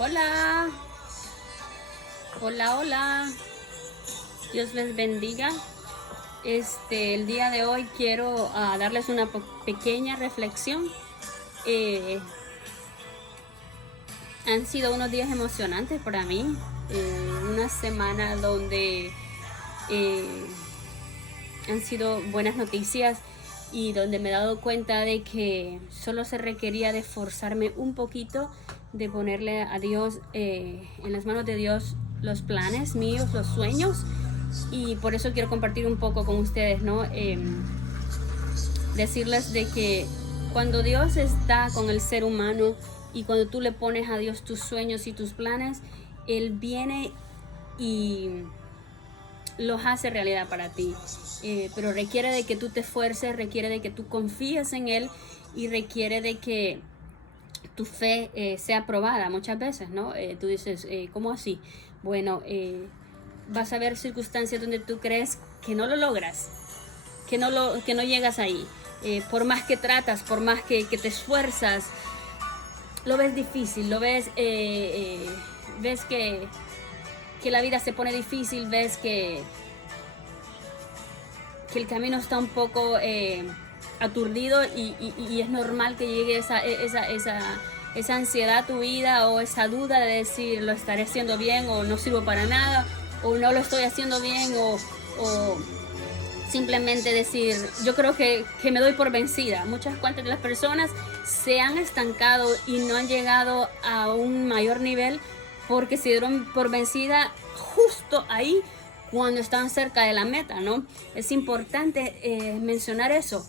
Hola, hola, hola. Dios les bendiga. El día de hoy quiero darles una pequeña reflexión. Eh, Han sido unos días emocionantes para mí. Una semana donde eh, han sido buenas noticias y donde me he dado cuenta de que solo se requería de esforzarme un poquito, de ponerle a Dios, en las manos de Dios, los planes míos, los sueños. Y por eso quiero compartir un poco con ustedes, ¿no? Decirles de que cuando Dios está con el ser humano y cuando tú le pones a Dios tus sueños y tus planes, Él viene y los hace realidad para ti. Pero requiere de que tú te esfuerces, requiere de que tú confíes en Él y requiere de que tu fe sea probada muchas veces, ¿no? Tú dices, ¿cómo así? Bueno, vas a ver circunstancias donde tú crees que no lo logras, que no llegas ahí. Por más que tratas, por más que te esfuerzas, lo ves difícil, lo ves, ves que la vida se pone difícil, ves que el camino está un poco aturdido y es normal que llegue esa ansiedad a tu vida o esa duda de decir lo estaré haciendo bien o no sirvo para nada o no lo estoy haciendo bien o simplemente decir yo creo que me doy por vencida. Muchas cuantas de las personas se han estancado y no han llegado a un mayor nivel porque se dieron por vencida justo ahí cuando están cerca de la meta, ¿no? Es importante mencionar eso.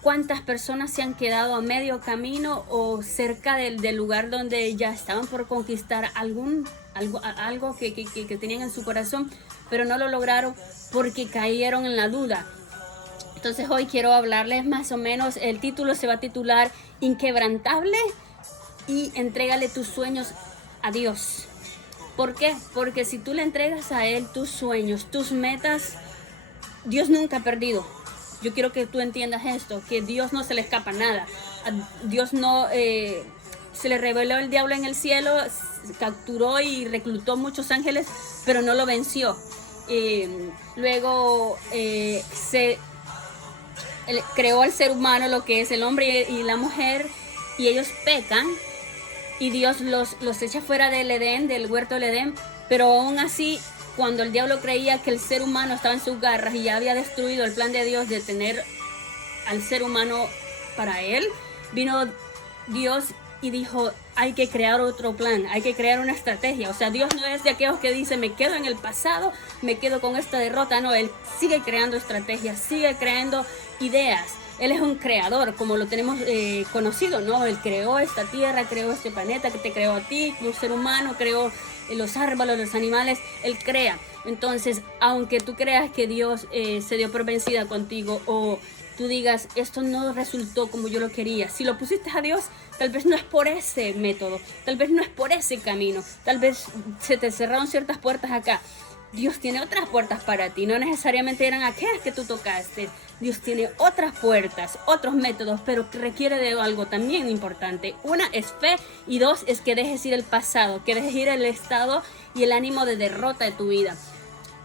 ¿Cuántas personas se han quedado a medio camino o cerca del lugar donde ya estaban por conquistar algo que tenían en su corazón, pero no lo lograron porque cayeron en la duda? Entonces hoy quiero hablarles más o menos, el título se va a titular Inquebrantable y entrégale tus sueños a Dios. ¿Por qué? Porque si tú le entregas a Él tus sueños, tus metas, Dios nunca ha perdido. Yo quiero que tú entiendas esto, que Dios no se le escapa nada. A Dios no se le reveló el diablo en el cielo, capturó y reclutó muchos ángeles, pero no lo venció. Luego creó al ser humano, lo que es el hombre y la mujer, y ellos pecan y Dios los echa fuera del Edén, del huerto del Edén, pero aún así, cuando el diablo creía que el ser humano estaba en sus garras y ya había destruido el plan de Dios de tener al ser humano para él, vino Dios y dijo, hay que crear otro plan, hay que crear una estrategia. O sea, Dios no es de aquellos que dice, me quedo en el pasado, me quedo con esta derrota. No, Él sigue creando estrategias, sigue creando ideas. Él es un creador, como lo tenemos conocido, ¿no? Él creó esta tierra, creó este planeta, que te creó a ti, como ser humano, creó los árboles, los animales, Él crea. Entonces, aunque tú creas que Dios se dio por vencida contigo o tú digas, esto no resultó como yo lo quería, si lo pusiste a Dios, tal vez no es por ese método, tal vez no es por ese camino, tal vez se te cerraron ciertas puertas acá. Dios tiene otras puertas para ti, no necesariamente eran aquellas que tú tocaste. Dios tiene otras puertas, otros métodos, pero que requiere de algo también importante. Una es fe y dos es que dejes ir el pasado, que dejes ir el estado y el ánimo de derrota de tu vida.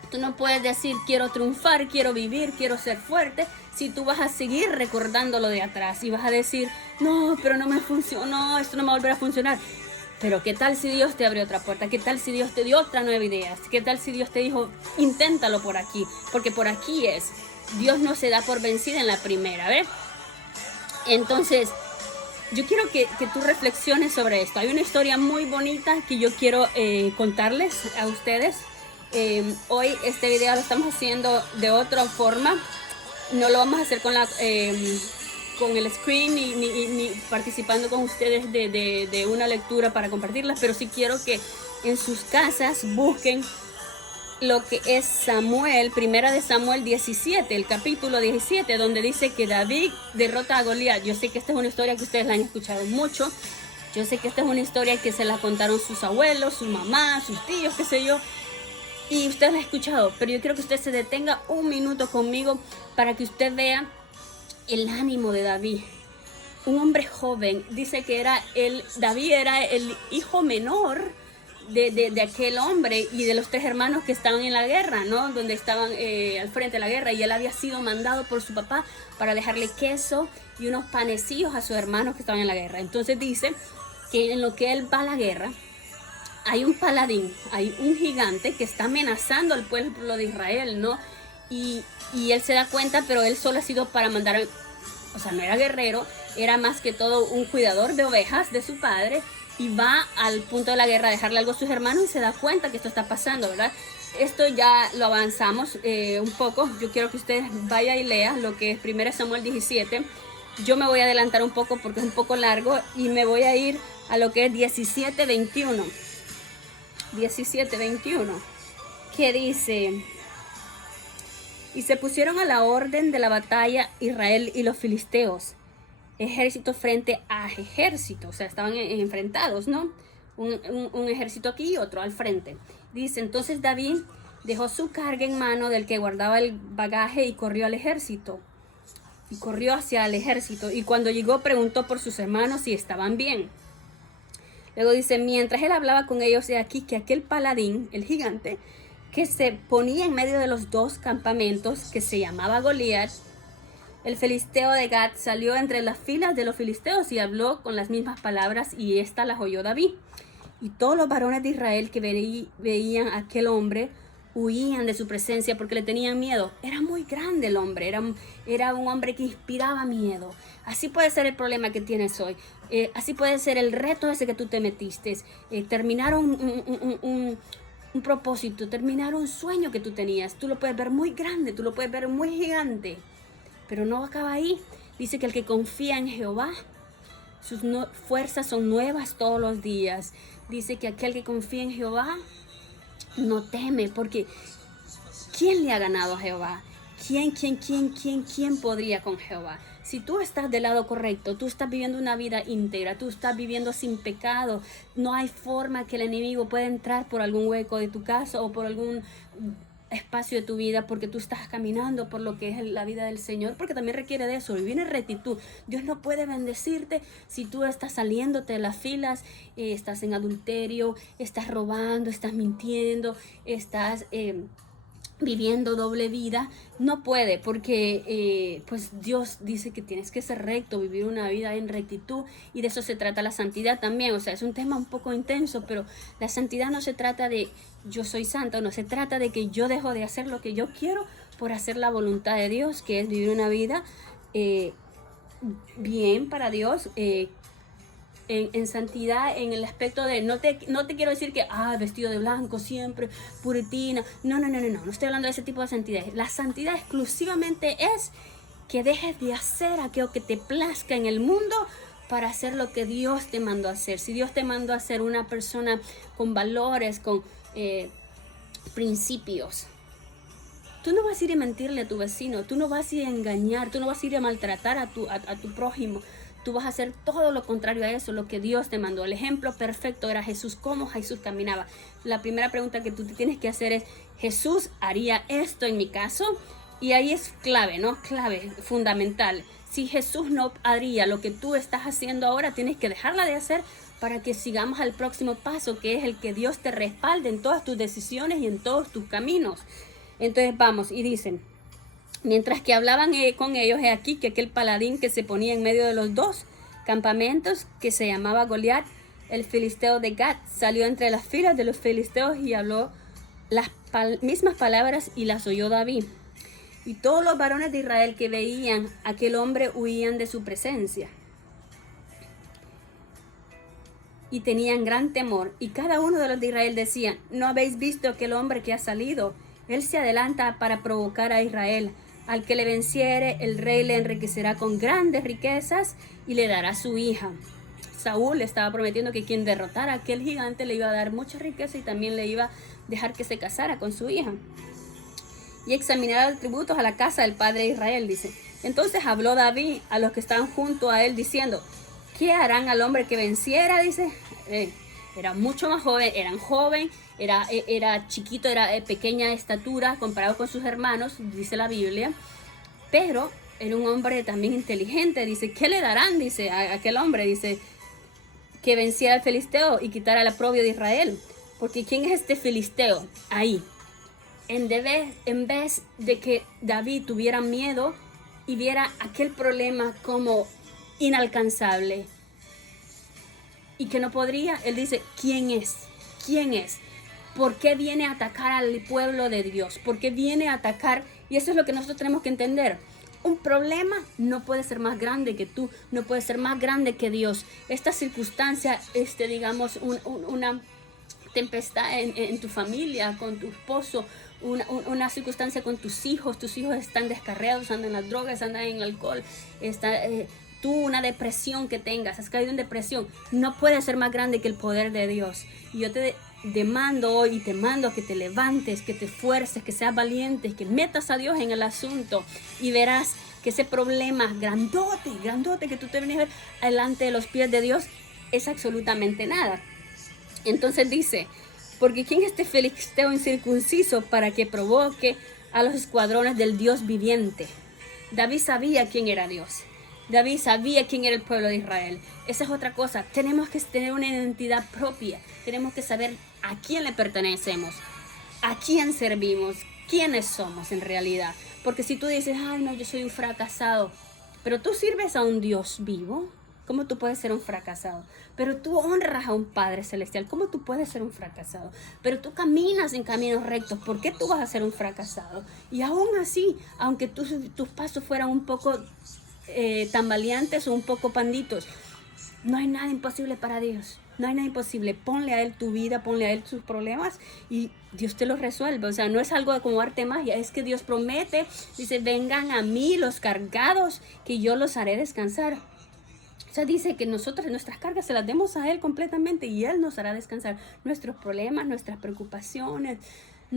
Tú no puedes decir quiero triunfar, quiero vivir, quiero ser fuerte, si tú vas a seguir recordando lo de atrás y vas a decir, no, pero no me funcionó, esto no me va a volver a funcionar. Pero ¿qué tal si Dios te abrió otra puerta? ¿Qué tal si Dios te dio otra nueva idea? ¿Qué tal si Dios te dijo, inténtalo por aquí? Porque por aquí es. Dios no se da por vencida en la primera, ¿ves? Entonces, yo quiero que tú reflexiones sobre esto. Hay una historia muy bonita que yo quiero contarles a ustedes. Hoy este video lo estamos haciendo de otra forma. No lo vamos a hacer con el screen ni participando con ustedes de una lectura para compartirlas, pero sí quiero que en sus casas busquen lo que es Samuel, primera de Samuel 17, el capítulo 17, donde dice que David derrota a Goliat. Yo sé que esta es una historia que ustedes la han escuchado mucho. Yo sé que esta es una historia que se la contaron sus abuelos, sus mamás, sus tíos, qué sé yo. Y usted la ha escuchado, pero yo quiero que usted se detenga un minuto conmigo para que usted vea el ánimo de David. un hombre joven. Dice que David era el hijo menor de aquel hombre y de los 3 hermanos que estaban en la guerra, ¿no? Donde estaban al frente de la guerra, y él había sido mandado por su papá para dejarle queso y unos panecillos a sus hermanos que estaban en la guerra. Entonces dice que en lo que él va a la guerra, hay un paladín, hay un gigante que está amenazando al pueblo de Israel, ¿no? Y él se da cuenta, pero él solo ha sido para mandar, o sea, no era guerrero, era más que todo un cuidador de ovejas de su padre, y va al punto de la guerra a dejarle algo a sus hermanos y se da cuenta que esto está pasando, ¿verdad? Esto ya lo avanzamos un poco. Yo quiero que ustedes vayan y lean lo que es 1 Samuel 17. Yo me voy a adelantar un poco porque es un poco largo y me voy a ir a lo que es 17:21. 17:21, que dice: y se pusieron a la orden de la batalla Israel y los filisteos, ejército frente a ejército, o sea, estaban enfrentados, ¿no? Un ejército aquí y otro al frente. Dice: entonces David dejó su carga en mano del que guardaba el bagaje y corrió al ejército. Y corrió hacia el ejército, y cuando llegó preguntó por sus hermanos si estaban bien. Luego dice: mientras él hablaba con ellos, he aquí que aquel paladín, el gigante, que se ponía en medio de los 2 campamentos, que se llamaba Goliat, el filisteo de Gat, salió entre las filas de los filisteos y habló con las mismas palabras, y esta las oyó David. Y todos los varones de Israel que veían a aquel hombre huían de su presencia porque le tenían miedo. Era muy grande el hombre, era un hombre que inspiraba miedo. Así puede ser el problema que tienes hoy. Así puede ser el reto ese que tú te metiste. Terminar un propósito, terminar un sueño que tú tenías. Tú lo puedes ver muy grande, tú lo puedes ver muy gigante. Pero no acaba ahí. Dice que el que confía en Jehová, sus fuerzas son nuevas todos los días. Dice que aquel que confía en Jehová no teme, porque ¿quién le ha ganado a Jehová? ¿Quién podría con Jehová? Si tú estás del lado correcto, tú estás viviendo una vida íntegra, tú estás viviendo sin pecado, no hay forma que el enemigo pueda entrar por algún hueco de tu casa o por algún espacio de tu vida, porque tú estás caminando por lo que es la vida del Señor, porque también requiere de eso, vivir en rectitud. Dios no puede bendecirte si tú estás saliéndote de las filas, estás en adulterio, estás robando, estás mintiendo, estás viviendo doble vida. No puede, porque pues Dios dice que tienes que ser recto, vivir una vida en rectitud, y de eso se trata la santidad también. O sea, es un tema un poco intenso, pero la santidad no se trata de yo soy santo, no se trata de que yo dejo de hacer lo que yo quiero por hacer la voluntad de Dios, que es vivir una vida bien para Dios, en santidad, en el aspecto de no te quiero decir que vestido de blanco siempre, puritina. No estoy hablando de ese tipo de santidad. La santidad exclusivamente es que dejes de hacer aquello que te plazca en el mundo para hacer lo que Dios te mandó a hacer. Si Dios te mandó a ser una persona con valores, con principios, tú no vas a ir a mentirle a tu vecino, tú no vas a ir a engañar, tú no vas a ir a maltratar a tu prójimo. Tú vas a hacer todo lo contrario a eso, lo que Dios te mandó. El ejemplo perfecto era Jesús. ¿Cómo Jesús caminaba? La primera pregunta que tú te tienes que hacer es: ¿Jesús haría esto en mi caso? Y ahí es clave, ¿no? Clave, fundamental. Si Jesús no haría lo que tú estás haciendo ahora, tienes que dejarla de hacer para que sigamos al próximo paso, que es el que Dios te respalde en todas tus decisiones y en todos tus caminos. Entonces vamos, y dicen: mientras que hablaban con ellos, he aquí que aquel paladín que se ponía en medio de los 2 campamentos, que se llamaba Goliat, el filisteo de Gat, salió entre las filas de los filisteos y habló las mismas palabras, y las oyó David. Y todos los varones de Israel que veían a aquel hombre huían de su presencia y tenían gran temor. Y cada uno de los de Israel decía: ¿no habéis visto aquel hombre que ha salido? Él se adelanta para provocar a Israel. Al que le venciere, el rey le enriquecerá con grandes riquezas y le dará su hija. Saúl le estaba prometiendo que quien derrotara a aquel gigante le iba a dar mucha riqueza y también le iba a dejar que se casara con su hija. Y examinará los tributos a la casa del padre de Israel, dice. Entonces habló David a los que estaban junto a él, diciendo: ¿qué harán al hombre que venciera? Dice. Era mucho más joven, era chiquito, era pequeña de estatura comparado con sus hermanos, dice la Biblia. Pero era un hombre también inteligente. Dice, ¿qué le darán? Dice a aquel hombre, dice, que venciera al filisteo y quitara el oprobio de Israel. Porque ¿quién es este filisteo? Ahí. En vez de que David tuviera miedo y viera aquel problema como inalcanzable y que no podría, él dice, ¿quién es? ¿Quién es? ¿Por qué viene a atacar al pueblo de Dios? ¿Por qué viene a atacar? Y eso es lo que nosotros tenemos que entender. Un problema no puede ser más grande que tú, no puede ser más grande que Dios. Esta circunstancia, digamos, una tempestad en tu familia, con tu esposo, una circunstancia con tus hijos están descarriados, andan en las drogas, andan en el alcohol, tú una depresión que tengas, has caído en depresión, no puede ser más grande que el poder de Dios. Y yo te demando hoy y te mando a que te levantes, que te esfuerces, que seas valiente, que metas a Dios en el asunto y verás que ese problema grandote que tú te vienes a ver delante de los pies de Dios es absolutamente nada. Entonces dice, porque ¿quién es este filisteo incircunciso para que provoque a los escuadrones del Dios viviente? David sabía quién era Dios. David sabía quién era el pueblo de Israel. Esa es otra cosa. Tenemos que tener una identidad propia. Tenemos que saber a quién le pertenecemos, a quién servimos, quiénes somos en realidad. Porque si tú dices, ay no, yo soy un fracasado, pero tú sirves a un Dios vivo, ¿cómo tú puedes ser un fracasado? Pero tú honras a un Padre Celestial, ¿cómo tú puedes ser un fracasado? Pero tú caminas en caminos rectos, ¿por qué tú vas a ser un fracasado? Y aún así, aunque tus pasos fueran un poco tambaleantes o un poco panditos, no hay nada imposible para Dios. No hay nada imposible. Ponle a Él tu vida, ponle a Él sus problemas y Dios te los resuelve. O sea, no es algo como arte magia, es que Dios promete, dice, vengan a mí los cargados, que yo los haré descansar. O sea, dice que nosotros nuestras cargas se las demos a Él completamente y Él nos hará descansar nuestros problemas, nuestras preocupaciones,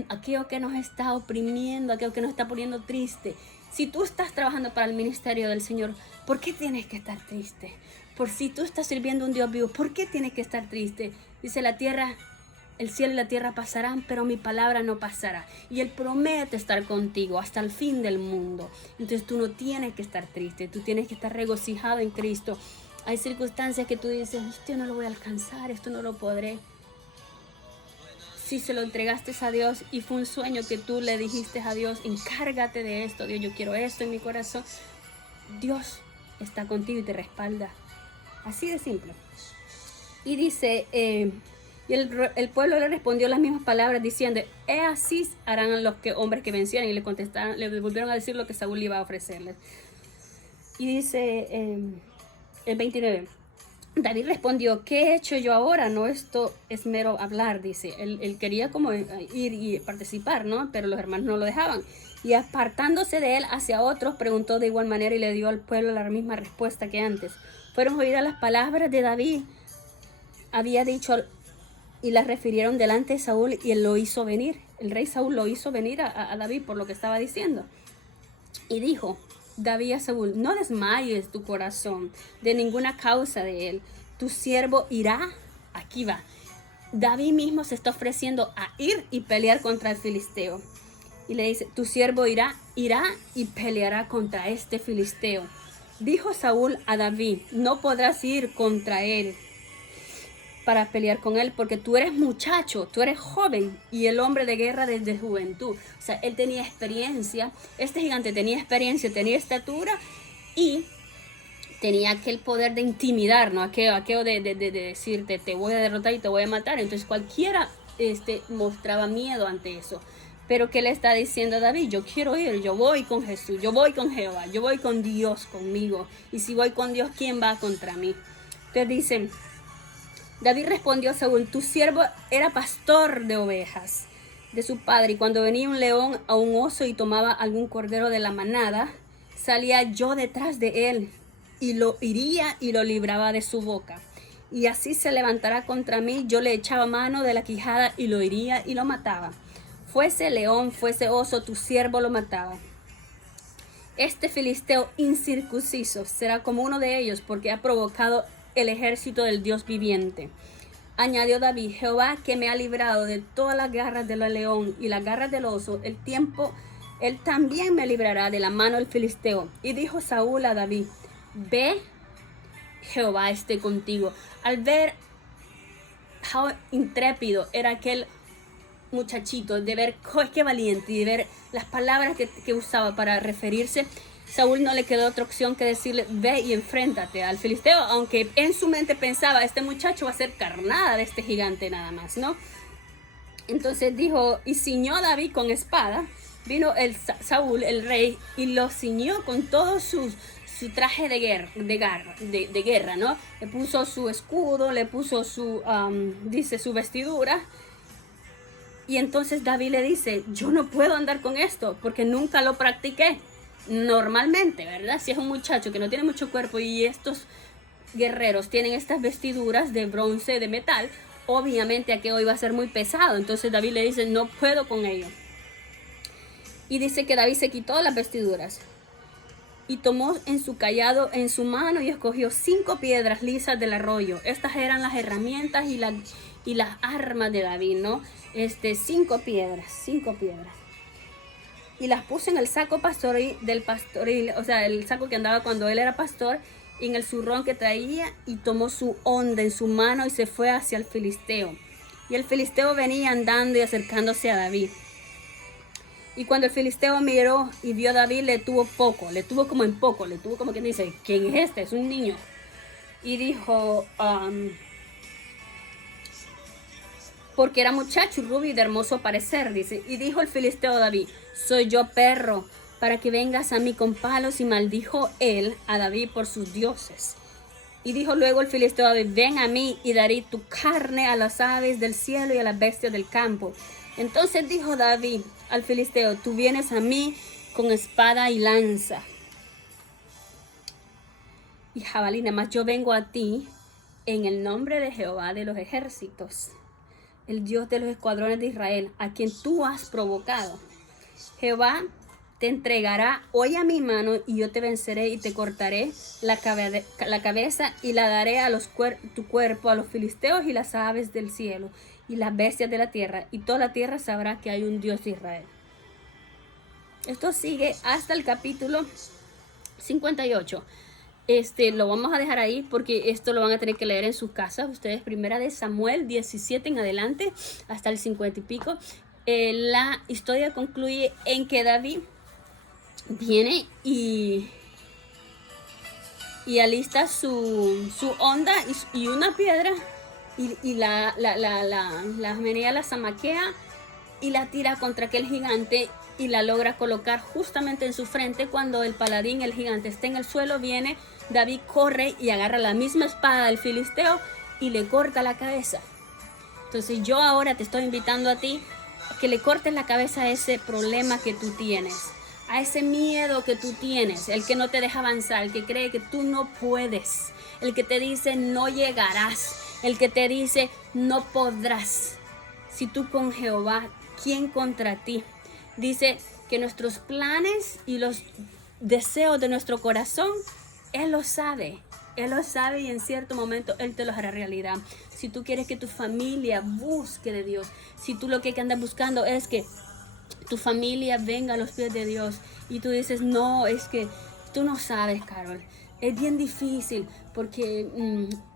aquello que nos está oprimiendo, aquello que nos está poniendo triste. Si tú estás trabajando para el ministerio del Señor, ¿por qué tienes que estar triste? Por si tú estás sirviendo a un Dios vivo, ¿por qué tienes que estar triste? Dice la tierra, el cielo y la tierra pasarán, pero mi palabra no pasará. Y Él promete estar contigo hasta el fin del mundo. Entonces tú no tienes que estar triste, tú tienes que estar regocijado en Cristo. Hay circunstancias que tú dices, esto no lo voy a alcanzar, esto no lo podré. Si se lo entregaste a Dios y fue un sueño que tú le dijiste a Dios, encárgate de esto, Dios, yo quiero esto en mi corazón. Dios está contigo y te respalda. Así de simple. Y dice, y el pueblo le respondió las mismas palabras diciendo, así harán los hombres que vencieran. Y le contestaron, le volvieron a decir lo que Saúl iba a ofrecerles. Y dice el 29. David respondió, ¿qué he hecho yo ahora? No, esto es mero hablar, dice. Él quería como ir y participar, ¿no? Pero los hermanos no lo dejaban. Y apartándose de él hacia otros, preguntó de igual manera y le dio al pueblo la misma respuesta que antes. Fueron oídas las palabras de David. Había dicho y las refirieron delante de Saúl y él lo hizo venir. El rey Saúl lo hizo venir a David por lo que estaba diciendo. Y dijo David a Saúl, no desmayes tu corazón de ninguna causa de él. Tu siervo irá. Aquí va. David mismo se está ofreciendo a ir y pelear contra el filisteo. Y le dice, tu siervo irá y peleará contra este filisteo. Dijo Saúl a David, no podrás ir contra él para pelear con él, porque tú eres muchacho, tú eres joven y el hombre de guerra desde juventud. O sea, él tenía experiencia, este gigante tenía experiencia, tenía estatura y tenía aquel poder de intimidar, ¿no? Aquello de decirte, te voy a derrotar y te voy a matar. Entonces cualquiera mostraba miedo ante eso. Pero ¿qué le está diciendo a David? Yo quiero ir, yo voy con Jesús, yo voy con Jehová, yo voy con Dios conmigo. Y si voy con Dios, ¿quién va contra mí? Entonces dicen, David respondió a Saúl, tu siervo era pastor de ovejas de su padre, y cuando venía un león o un oso y tomaba algún cordero de la manada, salía yo detrás de él y lo hería y lo libraba de su boca. Y así se levantará contra mí, yo le echaba mano de la quijada y lo hería y lo mataba. Fuese león, fuese oso, tu siervo lo mataba. Este filisteo incircunciso será como uno de ellos, porque ha provocado el ejército del Dios viviente. Añadió David, Jehová que me ha librado de todas las garras del león y las garras del oso, el él también me librará de la mano del filisteo. Y dijo Saúl a David, ve, Jehová esté contigo. Al ver how intrépido era aquel muchachito, de ver qué valiente y de ver las palabras que usaba para referirse, Saúl no le quedó otra opción que decirle, ve y enfréntate al filisteo, aunque en su mente pensaba, este muchacho va a ser carnada de este gigante nada más, ¿no? Entonces dijo, y ciñó a David con espada. Vino Saúl, el rey, y lo ciñó con todo su traje de guerra, ¿no? Le puso su escudo, le puso su vestidura. Y entonces David le dice, yo no puedo andar con esto porque nunca lo practiqué. Normalmente, ¿verdad? Si es un muchacho que no tiene mucho cuerpo y estos guerreros tienen estas vestiduras de bronce, de metal, obviamente aquello iba a ser muy pesado. Entonces David le dice, no puedo con ello. Y dice que David se quitó las vestiduras y tomó en su cayado en su mano y escogió 5 piedras lisas del arroyo. Estas eran las herramientas y las armas de David, ¿no? 5 piedras. Y las puso en el saco pastoril del pastoril, o sea, el saco que andaba cuando él era pastor, en el zurrón que traía, y tomó su honda en su mano y se fue hacia el filisteo. Y el filisteo venía andando y acercándose a David. Y cuando el filisteo miró y vio a David, le tuvo como quien dice, ¿quién es este? Es un niño. Y dijo, porque era muchacho, rubio y de hermoso parecer, dice. Y dijo el filisteo a David, soy yo perro, para que vengas a mí con palos. Y maldijo él a David por sus dioses. Y dijo luego el filisteo a David, ven a mí y daré tu carne a las aves del cielo y a las bestias del campo. Entonces dijo David al filisteo, tú vienes a mí con espada y lanza y jabalina, mas yo vengo a ti en el nombre de Jehová de los ejércitos, el Dios de los escuadrones de Israel, a quien tú has provocado. Jehová te entregará hoy a mi mano y yo te venceré y te cortaré la cabeza y la daré a tu cuerpo a los filisteos y las aves del cielo y las bestias de la tierra, y toda la tierra sabrá que hay un Dios de Israel. Esto sigue hasta el capítulo 58. Lo vamos a dejar ahí porque esto lo van a tener que leer en sus casas ustedes. Primera de Samuel 17 en adelante hasta el 50 y pico. La historia concluye en que David viene y alista su honda y una piedra, y la menea, la zamaquea y la tira contra aquel gigante y la logra colocar justamente en su frente. Cuando el paladín, el gigante, está en el suelo, viene David, corre y agarra la misma espada del filisteo y le corta la cabeza. Entonces yo ahora te estoy invitando a ti a que le cortes la cabeza a ese problema que tú tienes, a ese miedo que tú tienes, el que no te deja avanzar, el que cree que tú no puedes, el que te dice no llegarás, el que te dice no podrás. Si tú con Jehová, ¿quién contra ti? Dice que nuestros planes y los deseos de nuestro corazón, Él lo sabe. Él lo sabe y en cierto momento Él te lo hará realidad. Si tú quieres que tu familia busque de Dios, si tú lo que andas buscando es que tu familia venga a los pies de Dios y tú dices, no, es que tú no sabes, Carol, es bien difícil porque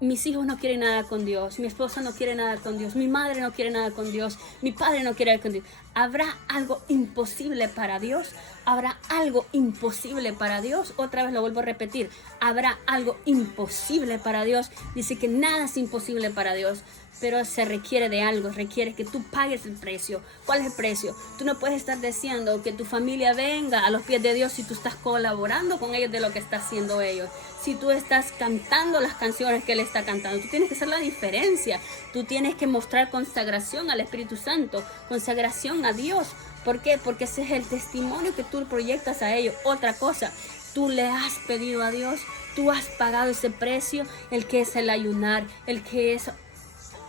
mis hijos no quieren nada con Dios, mi esposa no quiere nada con Dios, mi madre no quiere nada con Dios, mi padre no quiere nada con Dios. ¿Habrá algo imposible para Dios? ¿Habrá algo imposible para Dios? Otra vez lo vuelvo a repetir, ¿habrá algo imposible para Dios? Dice que nada es imposible para Dios, pero se requiere de algo, requiere que tú pagues el precio. ¿Cuál es el precio? Tú no puedes estar deseando que tu familia venga a los pies de Dios si tú estás colaborando con ellos de lo que está haciendo ellos. Si tú estás cantando las canciones que Él está cantando, tú tienes que hacer la diferencia. Tú tienes que mostrar consagración al Espíritu Santo, consagración a Dios. ¿Por qué? Porque ese es el testimonio que tú proyectas a ellos. Otra cosa, tú le has pedido a Dios, tú has pagado ese precio, el que es el ayunar, el que es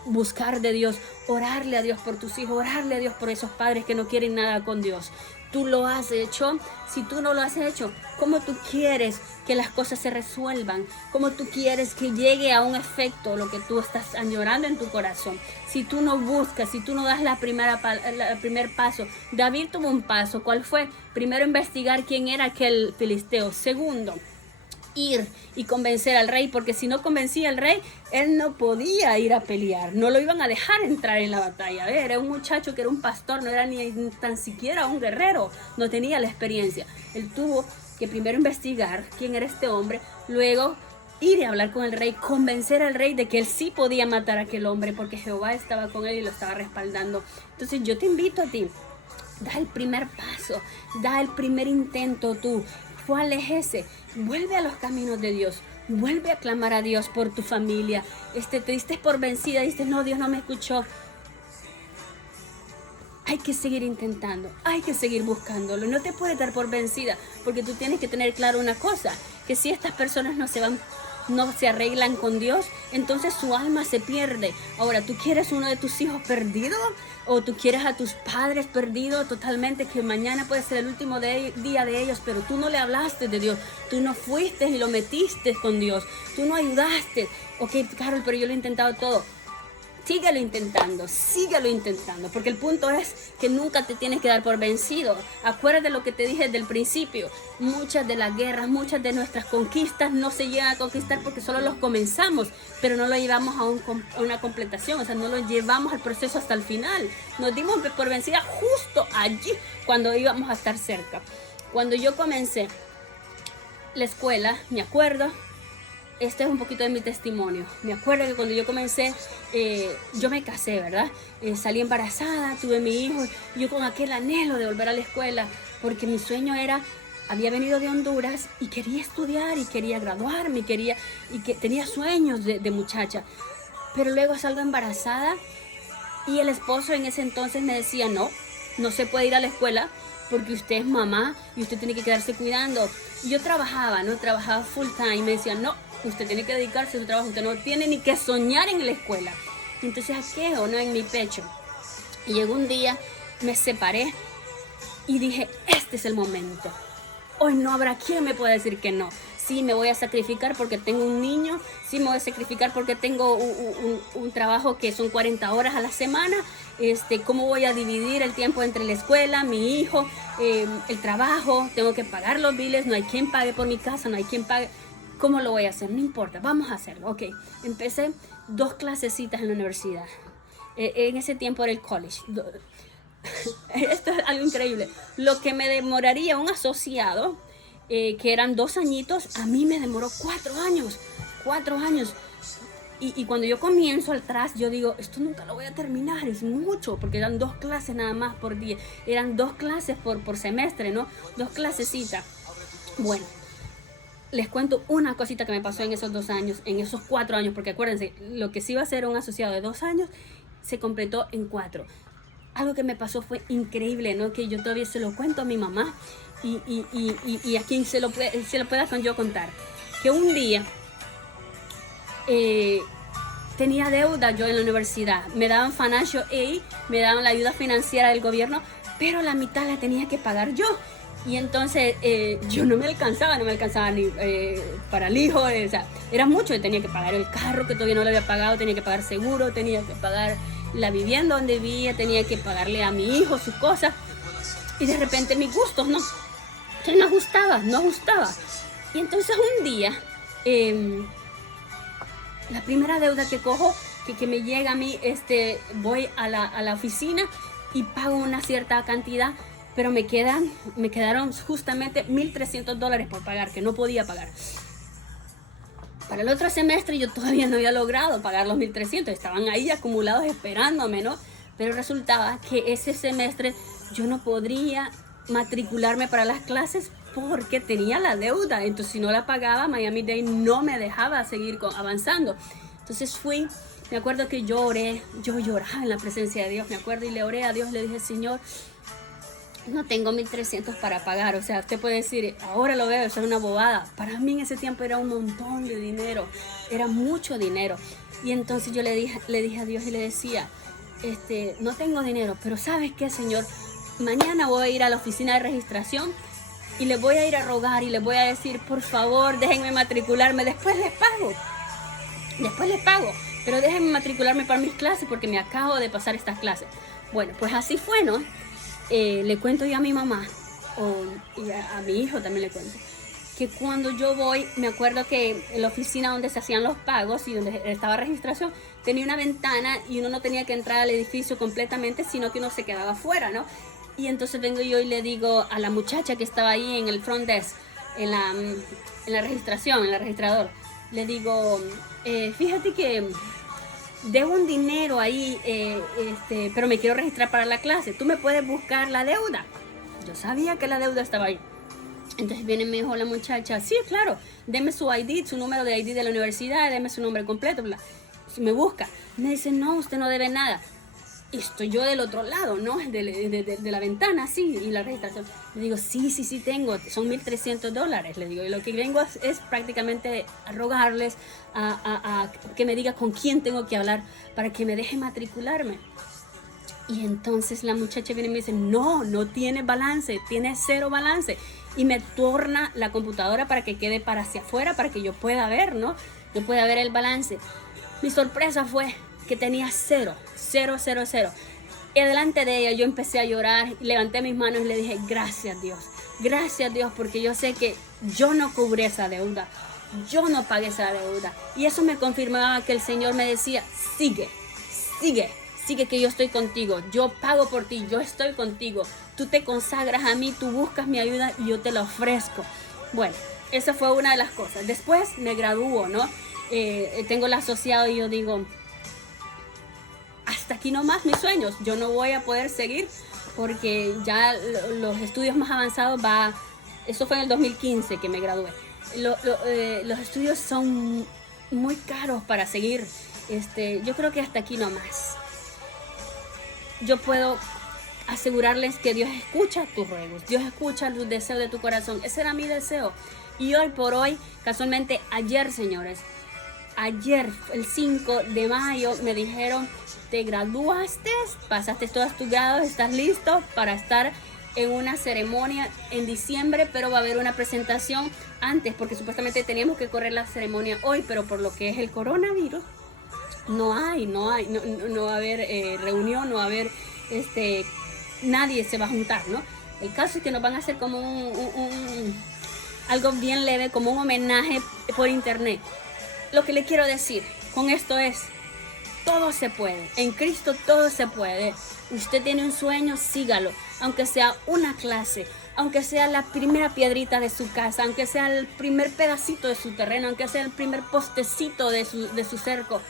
buscar de Dios, orarle a Dios por tus hijos, orarle a Dios por esos padres que no quieren nada con Dios. tú lo has hecho. Si tú no lo has hecho, ¿cómo tú quieres que las cosas se resuelvan? ¿Cómo tú quieres que llegue a un efecto lo que tú estás añorando en tu corazón? Si tú no buscas, si tú no das el primer paso. David tuvo un paso. ¿Cuál fue? Primero, investigar quién era aquel filisteo. Segundo, ir y convencer al rey, porque si no convencía al rey, él no podía ir a pelear, no lo iban a dejar entrar en la batalla. Era un muchacho que era un pastor, no era ni tan siquiera un guerrero, no tenía la experiencia. Él tuvo que primero investigar quién era este hombre, luego ir y hablar con el rey, convencer al rey de que él sí podía matar a aquel hombre, porque Jehová estaba con él y lo estaba respaldando. Entonces yo te invito a ti, da el primer paso, da el primer intento tú. ¿Cuál es ese? Vuelve a los caminos de Dios, vuelve a clamar a Dios por tu familia. Te diste por vencida, dices, no, Dios no me escuchó. Hay que seguir intentando, hay que seguir buscándolo. No te puedes dar por vencida, porque tú tienes que tener claro una cosa, que si estas personas no se arreglan con Dios, entonces su alma se pierde. Ahora, ¿tú quieres uno de tus hijos perdido? ¿O tú quieres a tus padres perdidos totalmente, que mañana puede ser el último día de ellos, pero tú no le hablaste de Dios? Tú no fuiste y lo metiste con Dios. Tú no ayudaste. Ok, Carol, pero yo lo he intentado todo. Síguelo intentando, porque el punto es que nunca te tienes que dar por vencido. Acuérdate lo que te dije desde el principio. Muchas de las guerras, muchas de nuestras conquistas no se llegan a conquistar porque solo los comenzamos, pero no lo llevamos a una completación, o sea, no lo llevamos al proceso hasta el final. Nos dimos por vencida justo allí, cuando íbamos a estar cerca. Cuando yo comencé la escuela, me acuerdo, este es un poquito de mi testimonio. Me acuerdo que cuando yo comencé, yo me casé, ¿verdad? Salí embarazada, tuve mi hijo, yo con aquel anhelo de volver a la escuela, porque mi sueño era, había venido de Honduras y quería estudiar y quería graduarme, y que tenía sueños de muchacha. Pero luego salgo embarazada y el esposo en ese entonces me decía, no se puede ir a la escuela porque usted es mamá y usted tiene que quedarse cuidando. Y yo trabajaba full time, me decía, no, usted tiene que dedicarse a su trabajo, usted no tiene ni que soñar en la escuela. Y entonces aquello, ¿no? En mi pecho. Y llegó un día, me separé y dije, este es el momento. Hoy no habrá quien me pueda decir que no. Sí, me voy a sacrificar porque tengo un niño, sí me voy a sacrificar porque tengo un trabajo que son 40 horas a la semana. ¿Cómo voy a dividir el tiempo entre la escuela, mi hijo, el trabajo? Tengo que pagar los biles, no hay quien pague por mi casa, no hay quien pague. ¿Cómo lo voy a hacer? No importa, vamos a hacerlo. Ok, empecé 2 clasecitas en la universidad. En ese tiempo era el college. Esto es algo increíble. Lo que me demoraría un asociado, que eran 2 añitos, a mí me demoró 4 años. 4 años. Y cuando yo comienzo atrás, yo digo, esto nunca lo voy a terminar, es mucho, porque eran 2 clases nada más por día. Eran 2 clases por semestre, ¿no? 2 clasecitas. Bueno. Les cuento una cosita que me pasó en esos 2 años, en esos 4 años, porque acuérdense, lo que sí iba a ser un asociado de 2 años, se completó en 4. Algo que me pasó fue increíble, ¿no? Que yo todavía se lo cuento a mi mamá y a quien se lo pueda yo contar. Que un día tenía deuda yo en la universidad, me daban financial aid, me daban la ayuda financiera del gobierno, pero la mitad la tenía que pagar yo. Y entonces yo no me alcanzaba ni para el hijo, o sea, era mucho. Yo tenía que pagar el carro que todavía no lo había pagado, tenía que pagar seguro, tenía que pagar la vivienda donde vivía, tenía que pagarle a mi hijo sus cosas. Y de repente mis gustos no ajustaba. Y entonces un día, la primera deuda que cojo, que me llega a mí, voy a la oficina y pago una cierta cantidad, pero me quedaron justamente $1,300 por pagar, que no podía pagar. Para el otro semestre yo todavía no había logrado pagar los 1,300, estaban ahí acumulados esperándome, ¿no? Pero resultaba que ese semestre yo no podría matricularme para las clases porque tenía la deuda. Entonces, si no la pagaba, Miami-Dade no me dejaba seguir avanzando. Entonces me acuerdo que yo lloraba en la presencia de Dios, me acuerdo, y le oré a Dios, le dije, Señor, no tengo 1,300 para pagar. O sea, usted puede decir, ahora lo veo, eso es una bobada. Para mí en ese tiempo era un montón de dinero, era mucho dinero. Y entonces yo le dije a Dios y le decía, no tengo dinero, pero ¿sabes qué, Señor? mañana voy a ir a la oficina de registración y les voy a ir a rogar y les voy a decir, por favor, déjenme matricularme, después les pago, pero déjenme matricularme para mis clases porque me acabo de pasar estas clases. Bueno, pues así fue, ¿no? Le cuento yo a mi mamá, y a mi hijo también le cuento, que cuando yo voy, me acuerdo que en la oficina donde se hacían los pagos y donde estaba registración, tenía una ventana y uno no tenía que entrar al edificio completamente, sino que uno se quedaba afuera, ¿no? Y entonces vengo yo y le digo a la muchacha que estaba ahí en el front desk, en la registración, en el registrador, le digo, fíjate que debo un dinero ahí, pero me quiero registrar para la clase, ¿tú me puedes buscar la deuda? Yo sabía que la deuda estaba ahí. Entonces viene y me dijo la muchacha, sí, claro, deme su ID, su número de ID de la universidad, deme su nombre completo, bla. Me busca, me dice, no, usted no debe nada. Y estoy yo del otro lado, ¿no? De la ventana, sí, y la registración. Le digo, sí, tengo, son $1,300. Le digo, y lo que vengo es prácticamente a rogarles, a que me diga con quién tengo que hablar para que me deje matricularme. Y entonces la muchacha viene y me dice, no tiene balance, tiene 0 balance. Y me torna la computadora para que quede para hacia afuera, para que yo pueda ver, ¿no? Yo pueda ver el balance. Mi sorpresa fue que tenía 0. Y delante de ella yo empecé a llorar, levanté mis manos y le dije, gracias Dios, porque yo sé que yo no cubrí esa deuda, yo no pagué esa deuda. Y eso me confirmaba que el Señor me decía, sigue, que yo estoy contigo, yo pago por ti, yo estoy contigo, tú te consagras a mí, tú buscas mi ayuda y yo te la ofrezco. Bueno, esa fue una de las cosas. Después me gradúo, ¿no? Tengo el asociado y yo digo, hasta aquí nomás mis sueños, yo no voy a poder seguir porque ya los estudios más avanzados eso fue en el 2015 que me gradué. Los estudios son muy caros para seguir, yo creo que hasta aquí nomás. Yo puedo asegurarles que Dios escucha tus ruegos, Dios escucha los deseos de tu corazón. Ese era mi deseo. Y hoy por hoy, casualmente ayer, señores, el 5 de mayo, me dijeron, te graduaste, pasaste todos tus grados, estás listo para estar en una ceremonia en diciembre, pero va a haber una presentación antes, porque supuestamente teníamos que correr la ceremonia hoy, pero por lo que es el coronavirus, no va a haber reunión, no va a haber, nadie se va a juntar, ¿no? El caso es que nos van a hacer como algo bien leve, como un homenaje por internet. Lo que le quiero decir con esto es, todo se puede, en Cristo todo se puede. Usted tiene un sueño, sígalo, aunque sea una clase, aunque sea la primera piedrita de su casa, aunque sea el primer pedacito de su terreno, aunque sea el primer postecito de su cerco.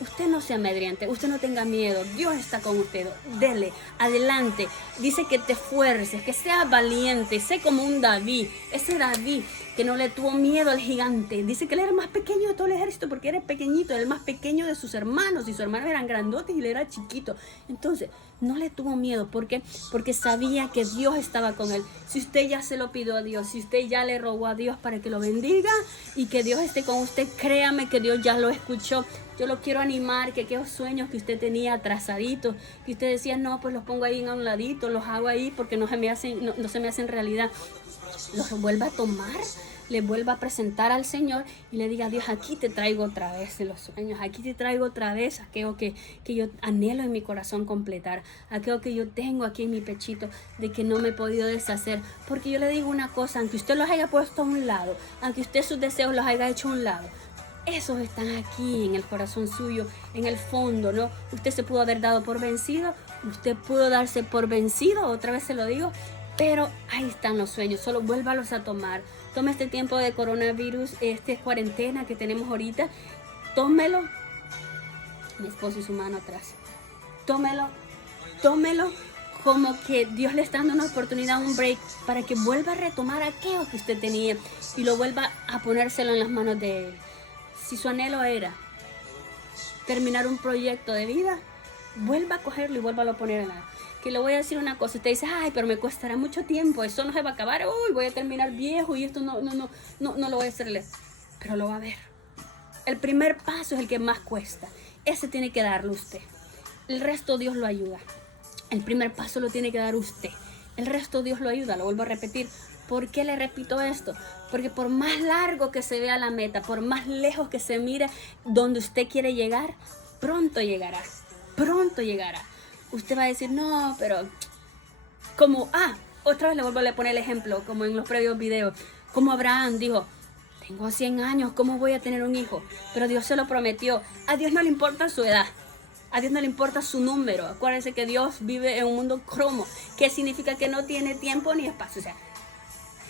Usted no se amedriente, usted no tenga miedo, Dios está con usted, dele, adelante, dice que te esfuerces, que seas valiente, sé como un David, ese David que no le tuvo miedo al gigante, dice que él era el más pequeño de todo el ejército porque era pequeñito, era el más pequeño de sus hermanos y sus hermanos eran grandotes y él era chiquito, entonces no le tuvo miedo, ¿por qué? Porque sabía que Dios estaba con él. Si usted ya se lo pidió a Dios, si usted ya le rogó a Dios para que lo bendiga y que Dios esté con usted, créame que Dios ya lo escuchó. Yo lo quiero animar, que aquellos sueños que usted tenía trazaditos, que usted decía, no, pues los pongo ahí a un ladito, los hago ahí porque no se me hacen realidad, los vuelva a tomar, le vuelva a presentar al Señor y le diga, Dios, aquí te traigo otra vez los sueños, aquí te traigo otra vez aquello que yo anhelo en mi corazón completar, aquello que yo tengo aquí en mi pechito, de que no me he podido deshacer, porque yo le digo una cosa, aunque usted los haya puesto a un lado, aunque usted sus deseos los haya hecho a un lado, esos están aquí en el corazón suyo, en el fondo, ¿no? Usted se pudo haber dado por vencido, usted pudo darse por vencido, otra vez se lo digo, pero ahí están los sueños, solo vuélvalos a tomar. Tome este tiempo de coronavirus, cuarentena que tenemos ahorita, tómelo. Mi esposo y su mano atrás. Tómelo como que Dios le está dando una oportunidad, un break, para que vuelva a retomar aquello que usted tenía y lo vuelva a ponérselo en las manos de Él. Si su anhelo era terminar un proyecto de vida, vuelva a cogerlo y vuélvalo a poner en la... Que le voy a decir una cosa, usted dice, ay, pero me costará mucho tiempo, eso no se va a acabar, uy, voy a terminar viejo y esto no lo voy a hacerle. Pero lo va a ver. El primer paso es el que más cuesta. Ese tiene que darlo usted. El resto Dios lo ayuda. El primer paso lo tiene que dar usted. El resto Dios lo ayuda, lo vuelvo a repetir. ¿Por qué le repito esto? Porque por más largo que se vea la meta, por más lejos que se mire donde usted quiere llegar, pronto llegará. Pronto llegará. Usted va a decir, no, pero como, otra vez le vuelvo a poner el ejemplo, como en los previos videos, como Abraham dijo, tengo 100 años, ¿cómo voy a tener un hijo? Pero Dios se lo prometió. A Dios no le importa su edad. A Dios no le importa su número. Acuérdense que Dios vive en un mundo cromo, que significa que no tiene tiempo ni espacio. O sea,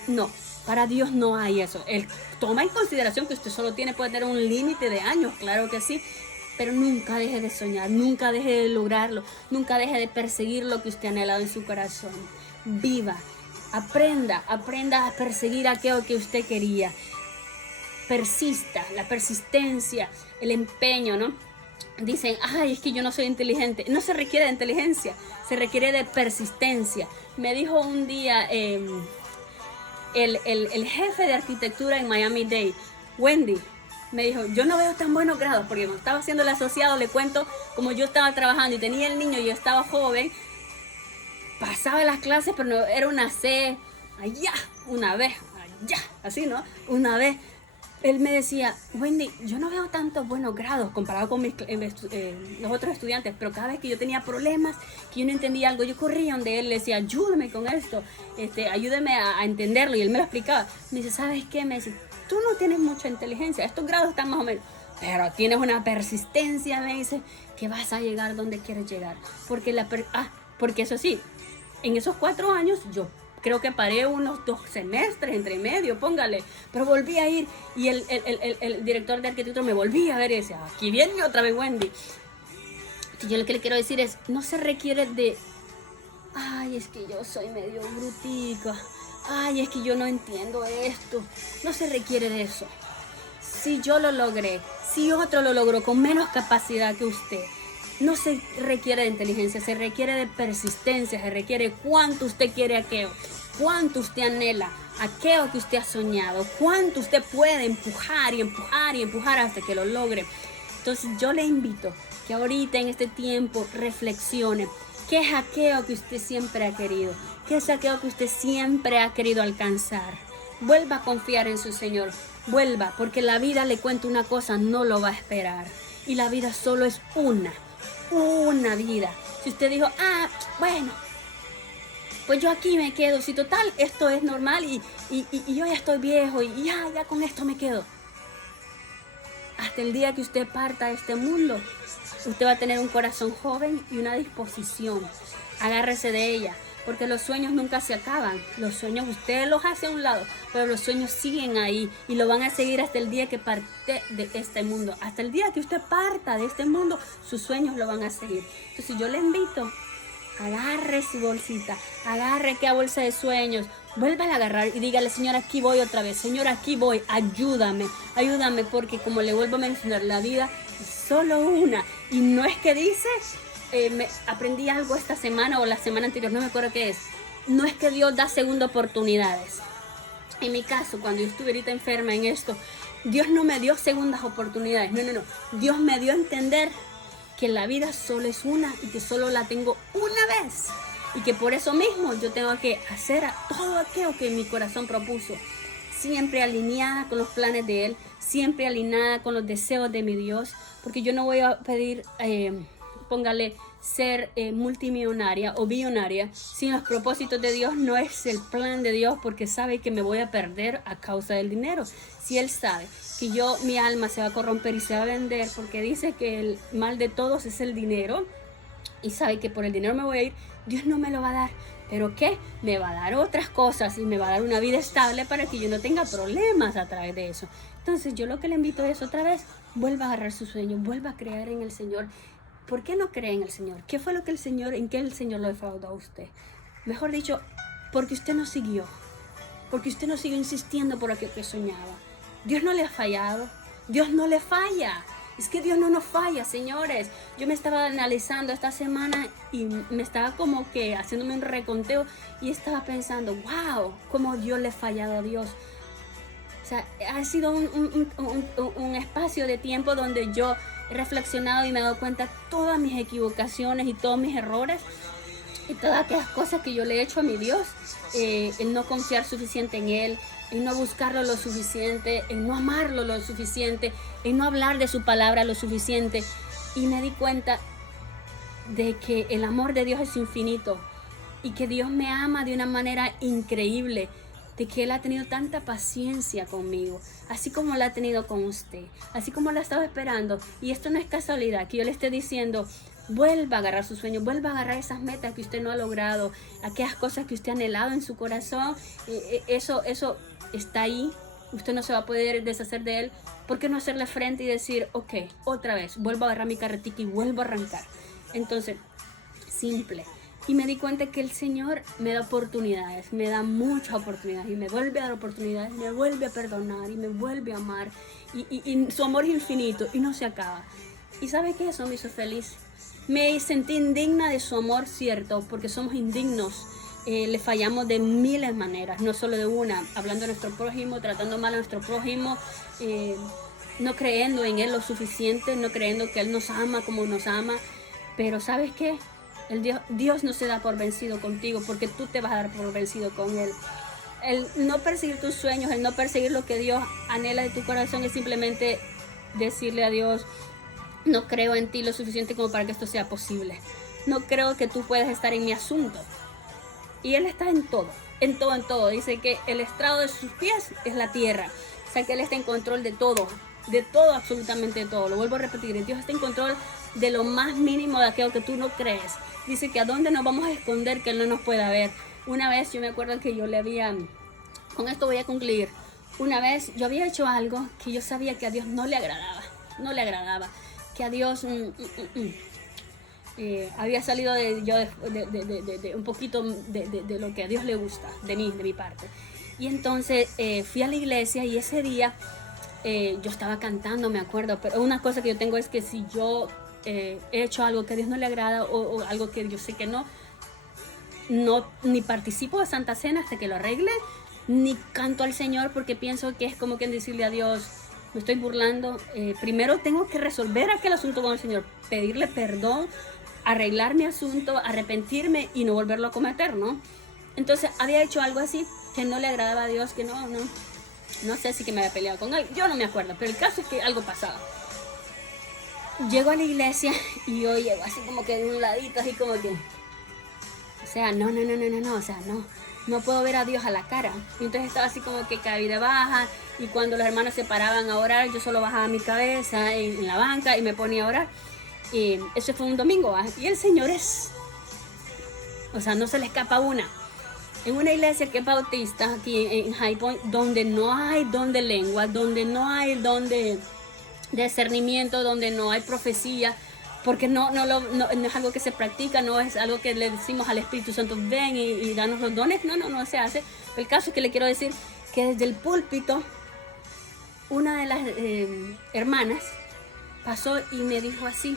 no, para Dios no hay eso. Él toma en consideración que usted solo puede tener un límite de años, claro que sí. Pero nunca deje de soñar, nunca deje de lograrlo, nunca deje de perseguir lo que usted ha anhelado en su corazón. Viva, aprenda a perseguir aquello que usted quería. Persista, la persistencia, el empeño, ¿no? Dicen, es que yo no soy inteligente. No se requiere de inteligencia, se requiere de persistencia. Me dijo un día el jefe de arquitectura en Miami-Dade, Wendy, me dijo, yo no veo tan buenos grados, porque cuando estaba haciendo el asociado, le cuento, como yo estaba trabajando y tenía el niño y yo estaba joven, pasaba las clases, pero no, era una C, allá, una vez, allá, así, ¿no? Una vez. Él me decía, Wendy, yo no veo tantos buenos grados comparado con los otros estudiantes, pero cada vez que yo tenía problemas, que yo no entendía algo, yo corría donde él, le decía, ayúdame con esto, ayúdame a entenderlo, y él me lo explicaba. Me dice, ¿sabes qué? Me dice, tú no tienes mucha inteligencia, estos grados están más o menos, pero tienes una persistencia, me dice, que vas a llegar donde quieres llegar. Porque eso sí, en esos 4 años yo creo que paré unos 2 semestres entre medio, póngale, pero volví a ir y el director de arquitectura me volvía a ver y decía, aquí viene otra vez Wendy. Y yo lo que le quiero decir es, no se requiere de, es que yo soy medio brutica, es que yo no entiendo esto. No se requiere de eso. Si yo lo logré, si otro lo logró con menos capacidad que usted, no se requiere de inteligencia, se requiere de persistencia, se requiere cuánto usted quiere aquello, cuánto usted anhela aquello que usted ha soñado, cuánto usted puede empujar y empujar y empujar hasta que lo logre. Entonces yo le invito que ahorita en este tiempo reflexione qué es aquello que usted siempre ha querido, qué es aquello que usted siempre ha querido alcanzar. Vuelva a confiar en su Señor, vuelva, porque la vida, le cuento una cosa, no lo va a esperar. Y la vida solo es una vida. Si usted dijo, bueno, pues yo aquí me quedo, si total esto es normal y yo ya estoy viejo y ya con esto me quedo. Hasta el día que usted parta de este mundo, usted va a tener un corazón joven y una disposición. Agárrese de ella, porque los sueños nunca se acaban. Los sueños usted los hace a un lado, pero los sueños siguen ahí y lo van a seguir hasta el día que parte de este mundo. Hasta el día que usted parta de este mundo, sus sueños lo van a seguir. Entonces yo le invito, agarre su bolsita, agarre aquella bolsa de sueños, vuélvala a agarrar y dígale, Señor, aquí voy otra vez, Señor, aquí voy, ayúdame, porque como le vuelvo a mencionar, la vida es solo una. Y no es que dice, aprendí algo esta semana o la semana anterior, no me acuerdo qué es. No es que Dios da segunda oportunidades. En mi caso, cuando yo estuve ahorita enferma en esto, Dios no me dio segundas oportunidades. No. Dios me dio a entender que la vida solo es una y que solo la tengo una vez. Y que por eso mismo yo tengo que hacer todo aquello que mi corazón propuso. Siempre alineada con los planes de Él, siempre alineada con los deseos de mi Dios. Porque yo no voy a pedir, póngale, ser multimillonaria o billonaria sin los propósitos de Dios. No es el plan de Dios, porque sabe que me voy a perder a causa del dinero. Si Él sabe que mi alma se va a corromper y se va a vender, porque dice que el mal de todos es el dinero, y sabe que por el dinero me voy a ir, Dios no me lo va a dar. ¿Pero qué? Me va a dar otras cosas y me va a dar una vida estable para que yo no tenga problemas a través de eso. Entonces yo lo que le invito es otra vez, vuelva a agarrar su sueño, vuelva a creer en el Señor. ¿Por qué no cree en el Señor? ¿Qué fue lo que en qué el Señor lo defraudó a usted? Mejor dicho, porque usted no siguió. Porque usted no siguió insistiendo por aquello que soñaba. Dios no le ha fallado. Dios no le falla. Es que Dios no nos falla, señores. Yo me estaba analizando esta semana y me estaba como que haciéndome un reconteo y estaba pensando, wow, cómo Dios le ha fallado a Dios. O sea, ha sido un espacio de tiempo donde yo he reflexionado y me he dado cuenta de todas mis equivocaciones y todos mis errores. y todas aquellas cosas que yo le he hecho a mi Dios, el no confiar suficiente en Él, en no buscarlo lo suficiente, en no amarlo lo suficiente, en no hablar de su palabra lo suficiente. Y me di cuenta de que el amor de Dios es infinito y que Dios me ama de una manera increíble, de que Él ha tenido tanta paciencia conmigo, así como la ha tenido con usted, así como la estaba esperando. Y esto no es casualidad que yo le esté diciendo: vuelva a agarrar sus sueños, vuelva a agarrar esas metas que usted no ha logrado, aquellas cosas que usted ha anhelado en su corazón. Eso está ahí, usted no se va a poder deshacer de él. ¿Por qué no hacerle frente y decir: ok, otra vez, vuelvo a agarrar mi carretica y vuelvo a arrancar? Entonces, simple. Y me di cuenta que el Señor me da oportunidades, me da muchas oportunidades, y me vuelve a dar oportunidades, me vuelve a perdonar y me vuelve a amar, y su amor es infinito y no se acaba. ¿Y sabe qué? Eso me hizo feliz. Me sentí indigna de su amor, cierto, porque somos indignos. Le fallamos de miles de maneras, no solo de una: hablando de nuestro prójimo, tratando mal a nuestro prójimo, no creyendo en Él lo suficiente, no creyendo que Él nos ama como nos ama. Pero ¿sabes qué? Dios no se da por vencido contigo, porque tú te vas a dar por vencido con Él. El no perseguir tus sueños, el no perseguir lo que Dios anhela de tu corazón, es simplemente decirle a Dios: no creo en ti lo suficiente como para que esto sea posible. No creo que tú puedas estar en mi asunto. Y Él está en todo, en todo, en todo. Dice que el estrado de sus pies es la tierra. O sea, que Él está en control de todo, absolutamente de todo. Lo vuelvo a repetir: Dios está en control de lo más mínimo de aquello que tú no crees. Dice que a dónde nos vamos a esconder que Él no nos pueda ver. Una vez yo me acuerdo que yo le había, con esto voy a concluir, una vez yo había hecho algo que yo sabía que a Dios no le agradaba, que a Dios había salido de un poquito de lo que a Dios le gusta, de mi parte. Y entonces fui a la iglesia, y ese día yo estaba cantando, me acuerdo. Pero una cosa que yo tengo es que si yo he hecho algo que a Dios no le agrada, o algo que yo sé que no, ni participo de Santa Cena hasta que lo arregle, ni canto al Señor, porque pienso que es como que decirle a Dios: me estoy burlando. Primero tengo que resolver aquel asunto con el Señor, pedirle perdón, arreglar mi asunto, arrepentirme y no volverlo a cometer, ¿no? Entonces había hecho algo así que no le agradaba a Dios, que no sé si que me había peleado con él, yo no me acuerdo, pero el caso es que algo pasaba. Llego a la iglesia y yo llego así como que de un ladito, así como que, o sea, no, o sea, no puedo ver a Dios a la cara. Y entonces estaba así como que cabida baja, y cuando los hermanos se paraban a orar, yo solo bajaba mi cabeza en la banca y me ponía a orar. Y eso fue un domingo, ¿eh? Y el Señor o sea, no se le escapa una. En una iglesia que es bautista, aquí en High Point, donde no hay don de lengua, donde no hay don de discernimiento, donde no hay profecía, porque no es algo que se practica, no es algo que le decimos al Espíritu Santo: ven y danos los dones. No se hace. El caso es que le quiero decir que desde el púlpito, una de las hermanas pasó y me dijo así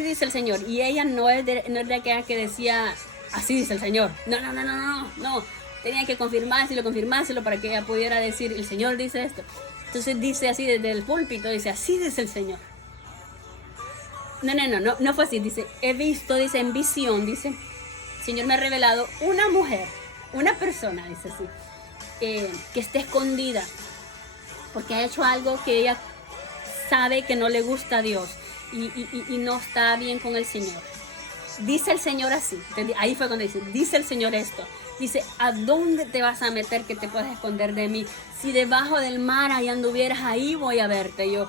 dice el Señor. Y ella no es de aquella que decía: así dice el Señor. No. Tenía que confirmárselo para que ella pudiera decir: el Señor dice esto. Entonces dice así desde el púlpito, dice: así dice el Señor. No fue así. Dice: he visto, dice, en visión, dice, el Señor me ha revelado una mujer, una persona, dice así, que está escondida, porque ha hecho algo que ella sabe que no le gusta a Dios, y no está bien con el Señor. Dice el Señor así. Ahí fue cuando dice el Señor esto. Dice: ¿a dónde te vas a meter que te puedas esconder de mí? Si debajo del mar ahí anduvieras, ahí voy a verte yo.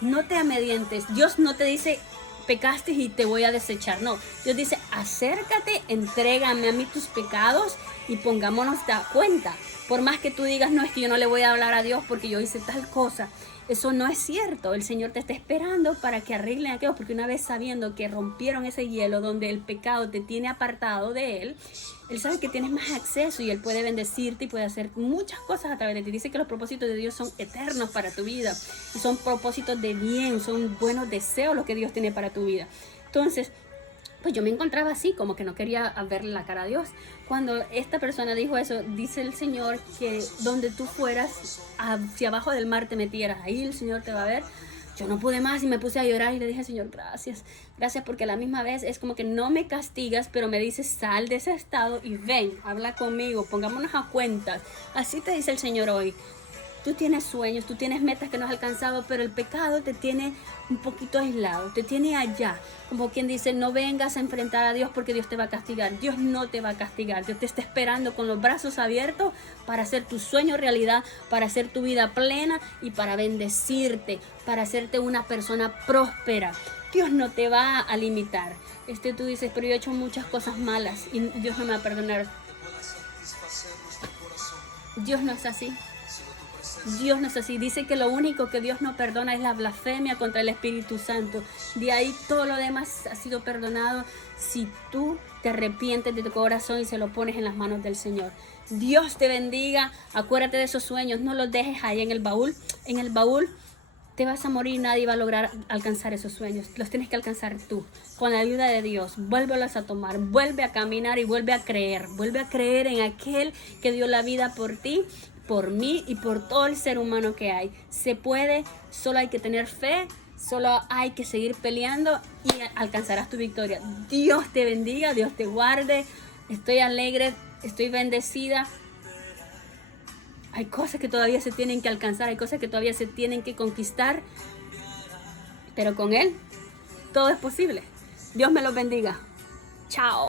No te amedrentes. Dios no te dice: pecaste y te voy a desechar. No, Dios dice: acércate, entrégame a mí tus pecados y pongámonos de cuenta. Por más que tú digas: no, es que yo no le voy a hablar a Dios porque yo hice tal cosa. Eso no es cierto. El Señor te está esperando para que arreglen aquello, porque una vez sabiendo que rompieron ese hielo donde el pecado te tiene apartado de Él, Él sabe que tienes más acceso y Él puede bendecirte y puede hacer muchas cosas a través de ti. Dice que los propósitos de Dios son eternos para tu vida, y son propósitos de bien, son buenos deseos los que Dios tiene para tu vida. Entonces, pues yo me encontraba así, como que no quería verle la cara a Dios. Cuando esta persona dijo eso, dice el Señor que donde tú fueras, hacia abajo del mar te metieras, ahí el Señor te va a ver. yo no pude más y me puse a llorar y le dije, Señor, gracias, gracias, porque a la misma vez es como que no me castigas, pero me dices, sal de ese estado y ven, habla conmigo, pongámonos a cuentas. Así te dice el Señor hoy. Tú tienes sueños, tú tienes metas que no has alcanzado, pero el pecado te tiene un poquito aislado, te tiene allá. Como quien dice, no vengas a enfrentar a Dios porque Dios te va a castigar. Dios no te va a castigar. Dios te está esperando con los brazos abiertos para hacer tu sueño realidad, para hacer tu vida plena y para bendecirte, para hacerte una persona próspera. Dios no te va a limitar. Tú dices, pero yo he hecho muchas cosas malas y Dios no me va a perdonar. Dios no es así. Dios no es así. Dice que lo único que Dios no perdona es la blasfemia contra el Espíritu Santo. De ahí todo lo demás ha sido perdonado si tú te arrepientes de tu corazón y se lo pones en las manos del Señor. Dios te bendiga. Acuérdate de esos sueños. No los dejes ahí en el baúl. En el baúl te vas a morir y nadie va a lograr alcanzar esos sueños. Los tienes que alcanzar tú. Con la ayuda de Dios. Vuélvelos a tomar. Vuelve a caminar y vuelve a creer. Vuelve a creer en aquel que dio la vida por ti, por mí y por todo el ser humano que hay. Se puede, solo hay que tener fe, solo hay que seguir peleando y alcanzarás tu victoria. Dios te bendiga, Dios te guarde. Estoy alegre, estoy bendecida. Hay cosas que todavía se tienen que alcanzar, hay cosas que todavía se tienen que conquistar, pero con Él todo es posible. Dios me los bendiga. Chao.